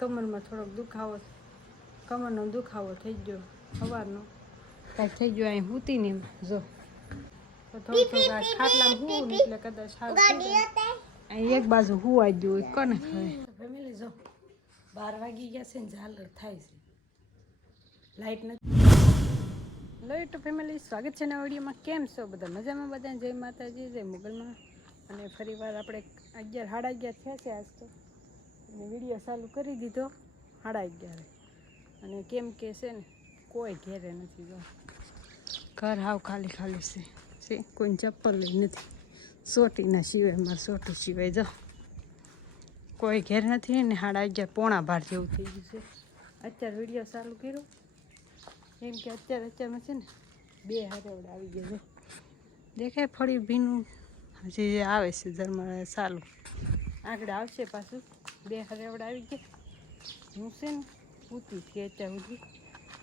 કમરમાં થોડોક દુખાવો, કમરનો દુખાવો થઈ ગયો સવારનો, કાંઈક થઈ ગયો અહીં સૂતી ને એમ જો તો થોડું ખાટલામાં હું એટલે કદાચ અહીં એક બાજુ હુવાઈ ગયું કોને ખબર. ફેમિલી જો 12 વાગી ગયા છે ને ઝાલર થાય છે, લાઈટ નથી. લાઈટ ફેમિલી સ્વાગત છે નવા વિડીયોમાં. કેમ છો બધા? મજામાં બધા? જય માતાજી, જય મોગલમાં. અને ફરી વાર આપણે 11 સાડા 11 થયા છે આજ તો, અને વિડીયો ચાલુ કરી દીધો 11:30. અને કેમ કે છે ને કોઈ ઘેરે નથી, જો ઘર હાવ ખાલી ખાલી છે, કોઈ ચપ્પલ લઈ નથી, સોટીના સિવાય, મારા સોટી સિવાય જો કોઈ ઘેર નથી ને 11:30 પોણા 12 જેવું થઈ ગયું છે. અત્યારે વિડીયો ચાલુ કર્યો એમ કે અત્યારમાં છે ને 2 હરેવડ આવી ગયા છે, દેખાય ફળી ભીનું હજી આવે છે ઝરમર ચાલુ, આગળ આવશે પાછું. 2 હરેવડ આવી ગયા. હું છે ને ઉતી હતી અત્યાર સુધી,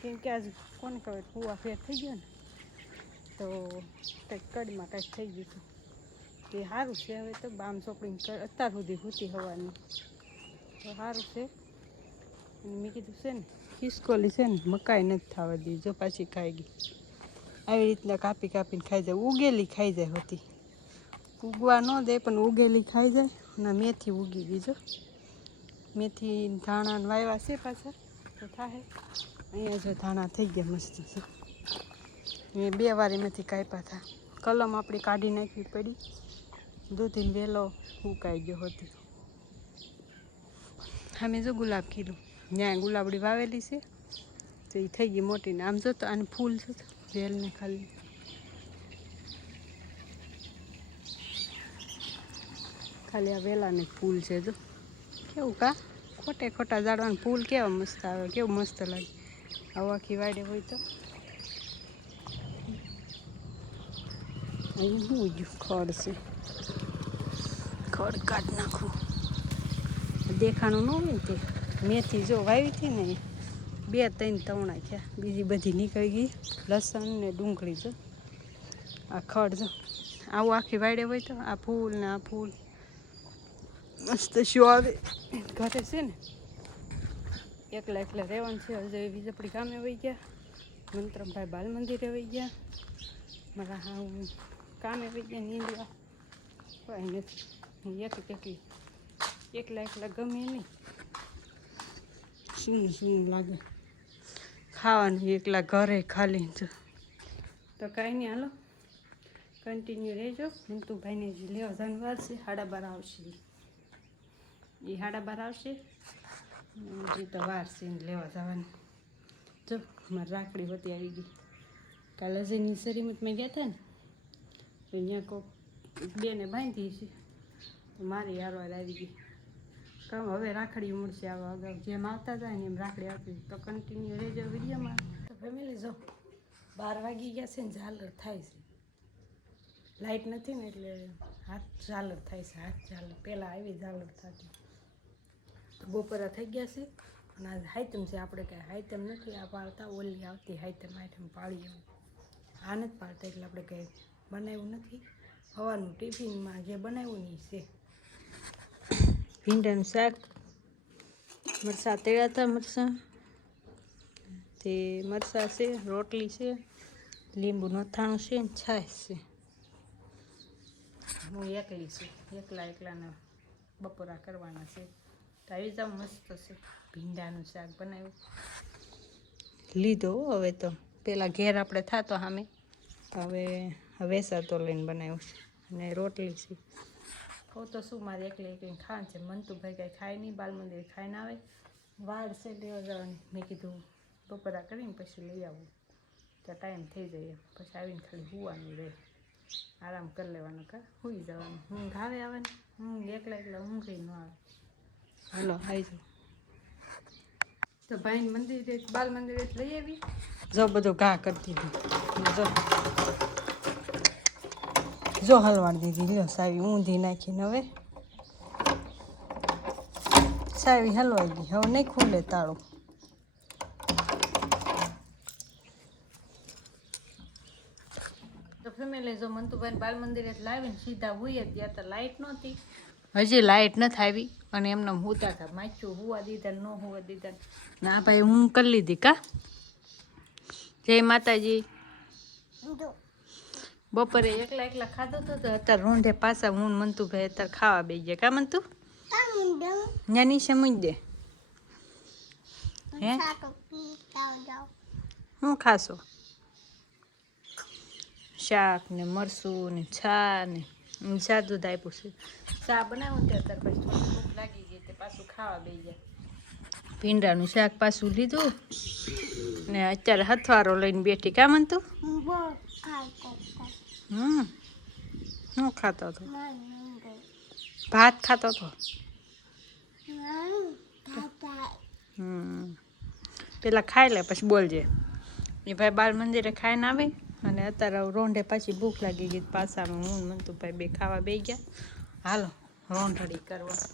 કેમ કે આજ કોને ખબર કૂવા ફેર થઈ ગયો ને તો કંઈક કડમાં કંઈક થઈ ગયું હતું. તે સારું છે, હવે તો બામ ચોપડીને અત્યાર સુધી સૂતી હવાની તો સારું છે. અને મેં કીધું છે ને ખિસકોલી છે ને મકાઈ નથી થવા દી, જો પાછી ખાઈ ગઈ. આવી રીતના કાપી કાપીને ખાઈ જાય, ઉગેલી ખાઈ જાય હોતી, ઉગવા ન દે પણ ઉગેલી ખાઈ જાય. અને મેથી ઉગી ગઈ, જો મેથી ધાણા વાવ્યા છે પાછા તો થાય. અહીંયા જો ધાણા થઈ ગયા મસ્ત છે, મેં 2 વાર એમાંથી કાપ્યા હતા. કલમ આપણી કાઢી નાખવી પડી, દૂધીને વહેલો ઉકાઈ ગયો હતી. અમે જો ગુલાબ કીધું ત્યાં ગુલાબડી વાવેલી છે તો એ થઈ ગઈ મોટી ને. આમ જો તો આને ફૂલ છે વેલને ખાલી ખાલી આ વેલાને ફૂલ છે, જો કેવું કા ખોટા ઝાડવાના ફૂલ કેવા મસ્ત આવે, કેવું મસ્ત લાગે આવું આખી વાડે હોય તો. અહીં શું ગયું ખડ છે, ખડ કાઢ નાખવું, દેખાણું ન હોય ને. તે મેથી જો વાવી હતી ને 2-3 તવણા થયા, બીજી બધી નીકળી ગઈ. લસણ ને ડુંગળી જો આ ખડ જો આવું આખી વાડે હોય તો આ ફૂલ ને આ ફૂલ મસ્ત શું આવે. ઘરે છે ને એકલા રહેવાનું છે. હજુ એવી આપણી ગામે વહી ગયા, મંત્રમભાઈ બાલ મંદિરે વહી ગયા, મારા હા હું કામે વહી ગયા નીંદવા. કોઈ નથી, હું એકલા ગમે નહીં, શું લાગે ખાવાનું એકલા ઘરે ખાલી. તો કાંઈ નહીં, હાલો કન્ટિન્યુ રહેજો. મંતુભાઈને જ લેવા જવાનું વાર છે, 12:30 આવશે. એ 12:30 આવશે, હજી તો વાર છે ને લેવા જવાની. જો મારી રાખડી હોતી આવી ગઈ. કાલે જેની શરીમતમાં ગયા હતા ને તો અહીંયા કોક 2ને બાંધી છે, તો મારી હારવાર આવી ગઈ. કામ હવે રાખડી મળશે, આવા અગાઉ જેમ આવતા જાય ને એમ રાખડી આપી. તો કન્ટિન્યુ રહેજો વિડીયોમાં. તો ફેમિલી જો 12 વાગી ગયા છે ને ઝાલર થાય છે, લાઇટ નથી ને એટલે હાથ ઝાલર થાય છે, હાથ ઝાલર. પહેલાં આવી ઝાલર થતી. તો બપોરા થઈ ગયા છે અને આજ હાઈતમ છે. આપણે કાંઈ હાઈતમ નથી આ પાડતા, ઓલી આવતી હાઈતમ પાડીએ. આ નથી પાડતા એટલે આપણે કંઈ બનાવ્યું નથી. સવારનું ટિફિનમાં જે બનાવ્યું ને છે ભીંડાનું શાક, મરચાં તળ્યા હતા, મરચાં તે મરચાં છે, રોટલી છે, લીંબુ નથાણું છે ને છાશ છે. હું એકલી છું, એકલાના બપોરા કરવાના છે. તો આવી જાવ, મસ્ત છે. ભીંડાનું શાક બનાવ્યું લીધો હવે તો. પહેલાં ઘેર આપણે થતો સામે, હવે વેસાતો લઈને બનાવ્યું છે. અને રોટલી છે. તો શું મારે એકલી ખાવાનું છે. મંતુભાઈ કાંઈ ખાય નહીં, બાલ મંદિર ખાઈને આવે, વાડ છે લેવા જવાની. મેં કીધું બપોરા કરીને પછી લઈ આવું તો ટાઈમ થઈ જાય, પછી આવીને ખાલી સુવાનું રહે, આરામ કરી લેવાનું, કા સૂઈ જવાનું. ઊંઘ આવે આવવાની, ઊંઘ એકલા ઊંઘી ન આવે. હાલો આવી જાઓ. તો ભાઈને મંદિરે બાલ મંદિરે લઈ આવી, જો બધું ઘા કરી દીધું, જો હલવાડી દીધી. લ્યો સાવી ઊંધી નાખીને હવે સાવી હલવાઈ ગઈ. હવે નહીં ખુલે તાળું. તો ફેમિલી જો મંતુભાઈને બાલ મંદિરે લાવીને સીધા હોઈએ, ત્યાં તો લાઇટ નહોતી. હજી લાઇટ નથી આવી અને એમને હુતા હતા માચ્યું હુવા દીધા ન હુવા દીધા ના ભાઈ હું કરી લીધી કા જય માતાજી બપોરે એકલા એકલા ખાધું હતું તો અત્યારે રોંઢે પાછા હું મનતું ભાઈ અત્યારે ખાવા બેસી ગયા કા મનતું નાની સમજ દે હે હું ખાશો શાક ને મરસું ને છા ને સાદું આપ્યું છે ચા બનાવું ત્યાં અત્યારે પછી થોડી ભૂખ લાગી ગઈ તે પાછું ખાવા બેસી ગયા ભીંડાનું શાક પાછું લીધું ને અત્યારે હથવારો લઈને બેઠી કા મનતું શું ખાતો હતો ભાત ખાતો હતો પેલા ખાઈ લે પછી બોલજે એ ભાઈ બાળ મંદિરે ખાઈને આવે અને અત્યારે રોંઢે પાછી ભૂખ લાગી ગઈ પાછામાં હું મનતું ભાઈ બે ખાવા બે ગયા હાલો રોંઢડી કરવા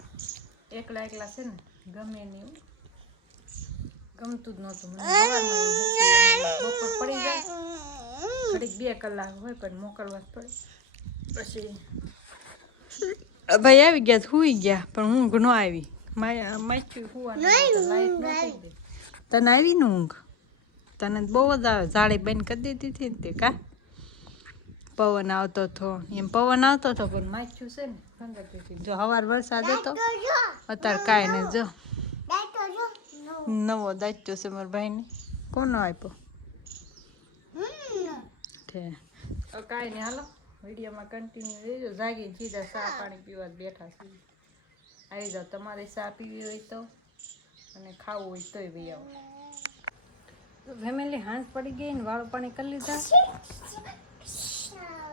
એકલા એકલા છે ને ગમે નહીં ગમતું જ નહોતું મને બપોર પડી જાય ઘડીક 2 કલાક હોય પણ મોકલવા જ પડે પછી ભાઈ આવી ગયા સુઈ ગયા પણ ઊંઘ ન આવી માચ્યું હુવાનું લાઈટ નહોતી દે તને આવી ને ઊંઘ તને બહુ જ આવે જાળી બંધ કરી દીધી હતી ને તે કા પવન આવતો હતો એમ પવન આવતો હતો પણ માચ્યું છે ને ખંગરતી જો સવાર વરસાદ હતો અત્યારે કાંઈ ને જો નવો દાચ્યો છે મારા ભાઈને કોનો આપ્યો કાંઈ નહીં હાલો વિડીયોમાં કન્ટિન્યુ રહેજો જાગીને સીધા ચા પાણી પીવા બેઠા છીએ આવી જાઓ તમારે ચા પીવી હોય તો અને ખાવું હોય તોય ભાઈ આવો ફેમિલી હાંસ પડી ગઈ ને વાળું પાણી કરી લીધા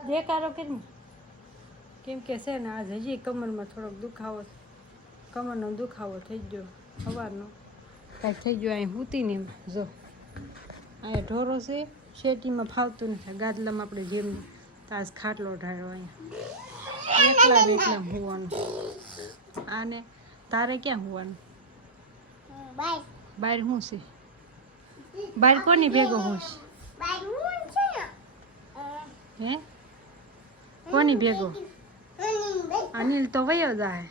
દેખારો કરીને કેમ કે છે ને આજ હજી કમરમાં થોડોક દુખાવો કમરનો દુખાવો થઈ ગયો સવારનો કાંઈક થઈ ગયો અહીં સૂતી ને એમાં જો અહીંયા ઢોરો છે શેટીમાં ફાવતું નથી ગાદલામાં આપણે જેમ તાજ ખાટલો ઢાળ્યો અહીંયા એકલા ને એકલા હોવાનું આને તારે ક્યાં હોવાનું બહાર શું છે બહાર કોની ભેગો હું હે કોની ભેગો અનિલ તો વયો જાય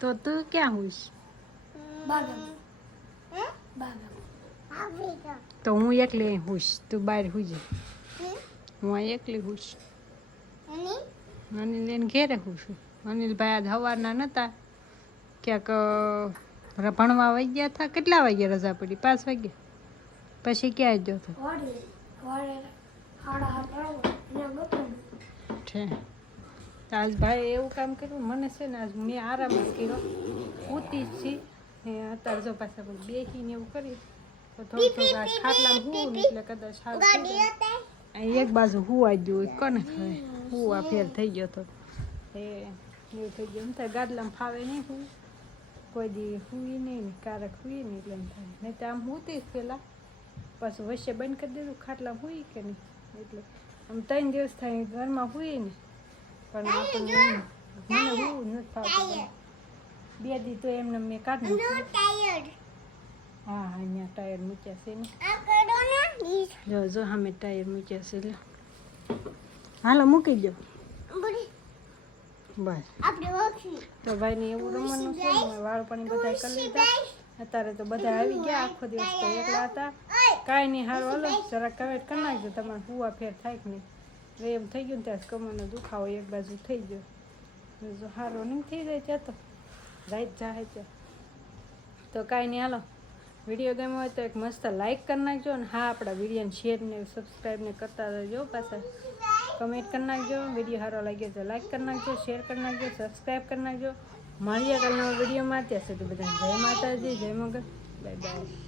તો તું ક્યાં હોઈશ તો હું એકલી અહીં હોઈશ તું બહાર હોઈશ હું અહીં એકલી હોઈશ અનિલ એને ઘેરે હું છું અનિલભાઈ આજ સવારના નહોતા ક્યાંક ભણવા વહી ગયા હતા કેટલા વાગ્યા રજા પડી 5 વાગ્યા પછી ક્યાં ગયો હતો આજ ભાઈ એવું કામ કર્યું મને છે ને આજ મેં આરામ જ કર્યો ઉતી જ છી અત્યારે જો પાછા બેસીને એવું કરી તો થોડું આજ ખાટલામાં હું ને એટલે કદાચ સારું એક બાજુ હુવા ગયું કોને ખબર હુવા ફેર થઈ ગયો હતો એવું થઈ ગયું એમ થાય ગાદલામાં ફાવે નહીં હું કોઈ દી હુઈ નહીં ને કારક હુઈ નહીં એટલે એમ થાય નહીં તો આમ હુતી જ પહેલાં પાછું વચ્ચે બંધ કરી દીધું ખાટલામાં હુઈ કે નહીં એટલે આમ 3 દિવસ થાય ઘરમાં હુઈ ને પણ આપણને મને હું નથી ફાવતું 2 દી તો એમને મેં કાઢી હા અહીંયા ટાયર મૂક્યા છે ને જો જો સામે ટાયર મૂક્યા છે એટલે હાલો મૂકી દો બસ તો ભાઈને એવું રમવાનું છે ને વાળ પાણી બધા કરી લીધા અત્યારે તો બધા આવી ગયા આખો દિવસ તો એકલા હતા કાંઈ નહીં સારું હાલો જરાક કમેન્ટ કરી નાખજો તમારે હુવા ફેર થાય કે નહીં એમ થઈ ગયું ને ત્યાં કમરનો દુખાવો એક બાજુ થઈ ગયો જો સારો નહીં થઈ જાય ત્યાં તો રાઈટ જાય ત્યાં તો કાંઈ નહીં હાલો વિડીયો ગમ્યો હોય તો એક મસ્ત લાઈક કરી નાખજો અને હા આપણા વિડીયોને શેર ને સબસ્ક્રાઈબ ને કરતા રહેજો પાછા કમેન્ટ કરી નાખજો વિડીયો સારો લાગ્યો તો લાઈક કરી નાખજો શેર કરી નાખજો સબસ્ક્રાઈબ કરી નાખજો મળીએ કાલના વિડીયોમાં ત્યાં સુધી બધા જય માતાજી જય મગર બાય બાય